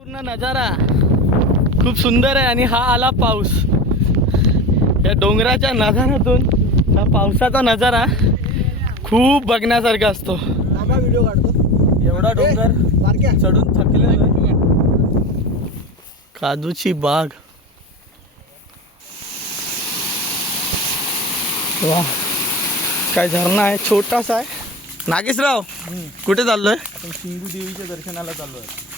पूर्ण नजारा खूप सुंदर आहे आणि हा आला पाऊस. या डोंगराच्या नजाऱ्यातून हा पावसाचा नजारा खूप बघण्यासारखा असतो. व्हिडिओ काढतो. एवढा डोंगर चढून थकलेलो आहे. काजूची बाग, वा काय झरणा आहे, छोटासा आहे. नागेशराव कुठे चाललोय? आपण शिंगू देवीच्या दर्शनाला चाललो आहे.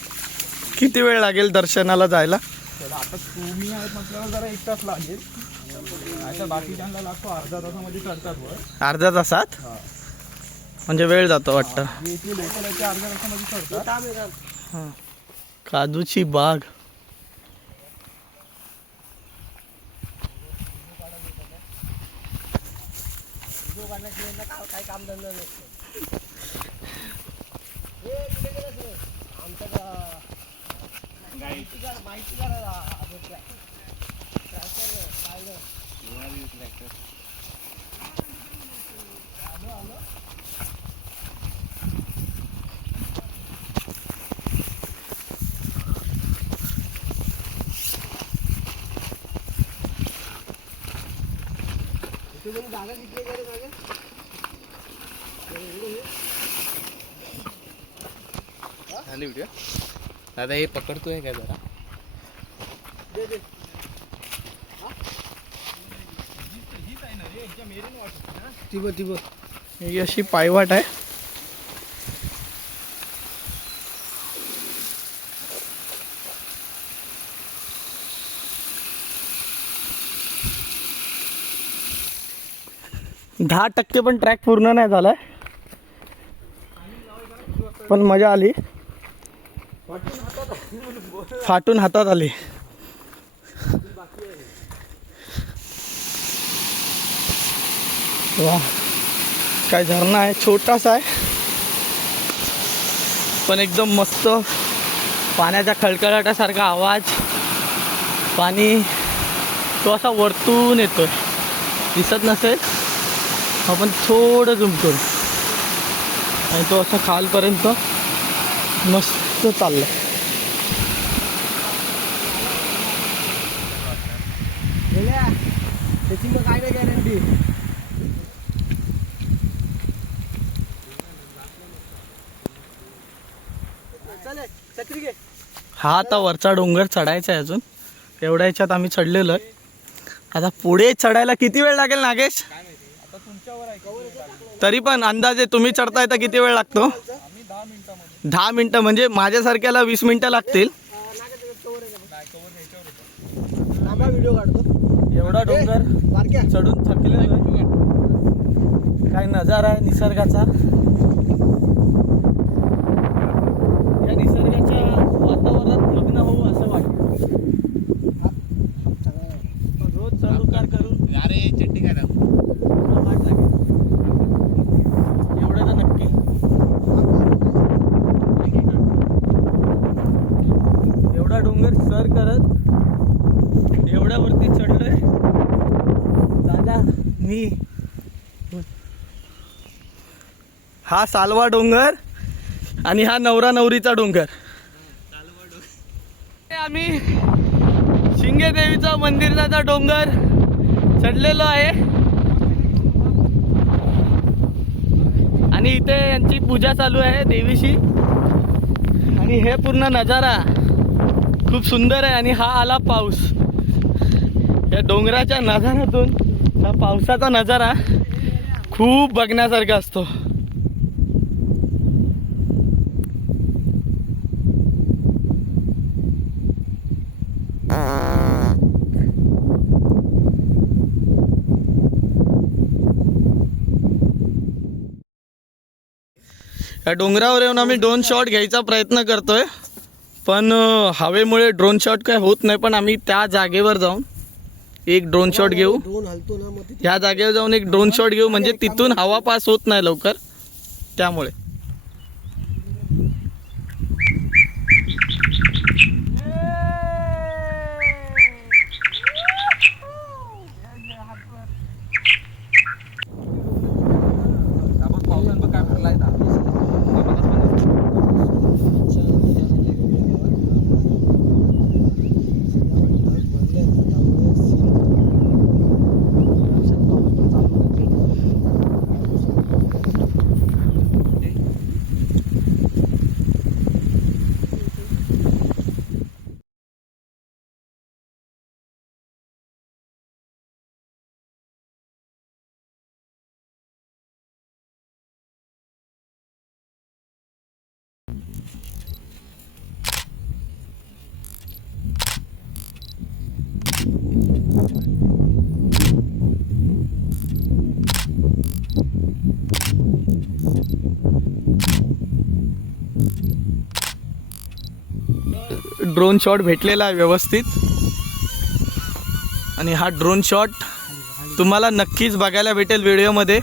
किती वेळ लागेल दर्शनाला जायला? आता तुम्ही आहेत म्हटल्यावर जरा 1 तास लागेल. आता बाकीच्यांना लागतो अर्धा तासामध्ये चढतात वर. अर्ध्या तासात म्हणजे वेळ जातो वाटतं. इथली लोकल आहे ते अर्ध्या तासामध्ये चढतात. काजूची बाग, काय काम धंदा नसतं. माहिती करा. जागा किती करे झाली व्हिडिओ. दादा हे पकडतोय काय जरा? ही अशी पायवाट आहे. दहा टक्के पण ट्रॅक पूर्ण नाही झालाय, पण मजा आली. फाटून हातात आली. वा काय झरणा आहे, छोटासा आहे पण एकदम मस्त. पाण्याच्या खळखळाटासारखा आवाज. पाणी तो असा वरतून येतोय, दिसत नसेल. आपण थोडं झूम करू आणि तो असा खालपर्यंत मस्त चाललाय. त्याची मग काय नाही गॅरंटी. हा आता वरचा डोंगर चढायचा आहे अजून. एवढ्या ह्याच्यात आम्ही चढलेलो आहे. आता पुढे चढायला किती वेळ लागेल नागेश? तरी पण अंदाजे तुम्ही चढताय तर किती वेळ लागतो? 10 मिनिटं. म्हणजे माझ्यासारख्याला 20 मिनिटं लागतील. व्हिडिओ काढतो. एवढा डोंगर चढून थकलेलो आहे. काय नजारा आहे निसर्गाचा. या निसर्गाच्या वातावरणात मग्न होऊ असं वाटतं. रोज चढउतार करून अरे चड्डी काय वाट लागेल एवढं तर नक्की. एवढा डोंगर सर करत एवढ्यावरती चढलोय. दादा मी हा सालवा डोंगर आणि हा नवरा नवरीचा डोंगर. आम्ही शिंगे देवीचा मंदिराचा डोंगर चढलेलो आहे आणि इथे यांची पूजा चालू आहे देवीची. आणि हे पूर्ण नजारा खूप सुंदर आहे. आणि हा आला पाऊस. या डोंगराच्या नजाऱ्यातून हा पावसाचा नजारा खूप बघण्यासारखा असतो. या डोंगरावर येऊन आम्ही ड्रोन शॉट घ्यायचा प्रयत्न करतोय, पण हवेमुळे ड्रोन शॉट काय होत नाही. पण आम्ही त्या जागेवर जाऊन एक ड्रोन शॉट घेऊ. ह्या जागेवर जाऊन एक ड्रोन शॉट घेऊ, म्हणजे तिथून हवा पास होत नाही लवकर, त्यामुळे. ड्रोन शॉट भेटलेला आहे व्यवस्थित. आणि हा ड्रोन शॉट तुम्हाला नक्कीच बघायला भेटेल व्हिडिओमध्ये.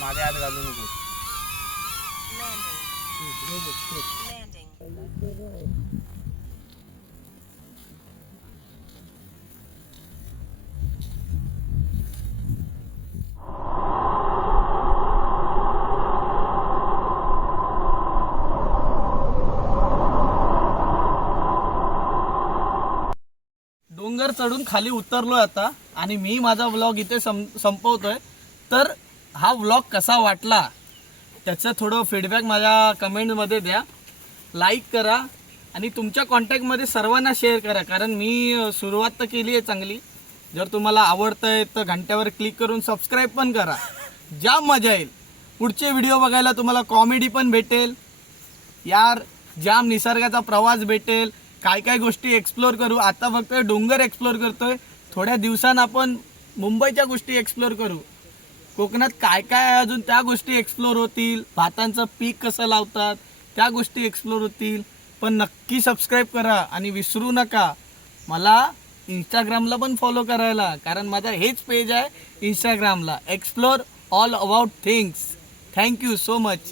माझ्या हात घालू नको. डोंगर चढून खाली उतरलोय आता आणि मी माझा व्लॉग इथे संपवतोय. तर हा व्लॉग कसा वाटला त्याचं थोडं फीडबॅक माझ्या कमेंटमध्ये द्या. लाईक करा आणि तुमच्या कॉन्टॅक्टमध्ये सर्वांना शेअर करा, कारण मी सुरुवात तर केली आहे चांगली. जर तुम्हाला आवडतंय तर घंट्यावर क्लिक करून सबस्क्राईब पण करा. जाम मजा येईल. पुढचे व्हिडिओ बघायला तुम्हाला कॉमेडी पण भेटेल यार, जाम निसर्गाचा प्रवास भेटेल, काय काय गोष्टी एक्सप्लोर करू. आता फक्त डोंगर एक्सप्लोर करतोय, थोड्या दिवसांनी आपण मुंबईच्या गोष्टी एक्सप्लोर करू. कोकणात काय काय आहे अजून त्या गोष्टी एक्सप्लोर होतील. भातांचं पीक कसं लावतात त्या गोष्टी एक्सप्लोर होतील. पण नक्की सबस्क्राईब करा आणि विसरू नका मला इंस्टाग्रामला पण फॉलो करायला, कारण माझा हेच पेज आहे इंस्टाग्रामला, explore all about things. Thank you so much.